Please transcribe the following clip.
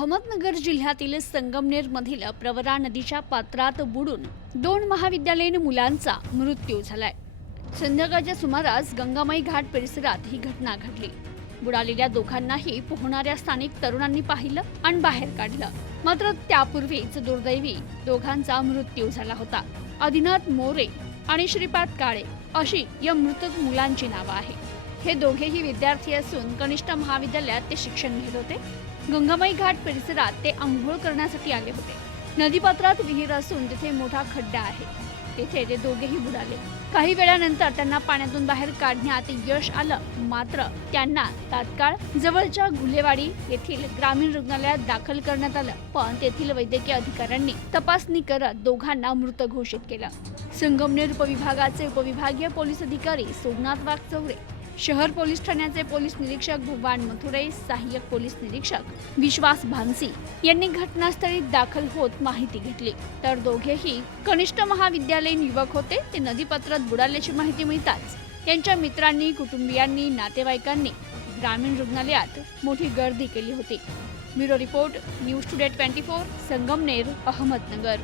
अहमदनगर जिल्ह्यातील संगमनेर मधील प्रवरा नदीच्या पात्रात बुडून 2 महाविद्यालयीन मुलांचा मृत्यू झालाय। संध्याकाळच्या सुमारास गंगामाई घाट परिसरात ही घटना घडली। बुडालेल्या दोघांनाही पोहणाऱ्या स्थानिक तरुणांनी पाहिलं आणि बाहेर काढलं, मात्र त्यापूर्वीच दुर्दैवी दोघांचा मृत्यू झाला होता। आदिनाथ मोरे आणि श्रीपाद काळे अशी या मृत मुलांची नावं आहेत। हे दोघेही विद्यार्थी असून कनिष्ठ महाविद्यालयात ते शिक्षण घेत होते। गंगामाई घाट परिसरात ते अंघोळ करण्यासाठी आले होते। नदीपात्रात विहीर असून तिथे मोठा खड्डा आहे, तिथे ते दोघेही बुडाले। काही वेळानंतर त्यांना पाण्यातून बाहेर काढण्यात यश आलं, मात्र त्यांना तात्काळ जवळच्या गुल्हेवाडी येथील ग्रामीण रुग्णालयात दाखल करण्यात आलं, पण तेथील वैद्यकीय अधिकाऱ्यांनी तपासणी करत दोघांना मृत घोषित केलं। संगमनेर उपविभागाचे उपविभागीय पोलीस अधिकारी सोमनाथ वाघचौरे, शहर पोलीस ठाण्याचे पोलीस निरीक्षक भगवान मथुरे, सहाय्यक पोलीस निरीक्षक विश्वास भानसी यांनी घटनास्थळी दाखल होत माहिती घेतली। तर दोघेही कनिष्ठ महाविद्यालयीन युवक होते। ते नदीपात्रात बुडाल्याची माहिती मिळताच त्यांच्या मित्रांनी, कुटुंबियांनी, नातेवाईकांनी ग्रामीण रुग्णालयात मोठी गर्दी केली होती। Bureau report, news today 24, Sangamner, Ahmednagar.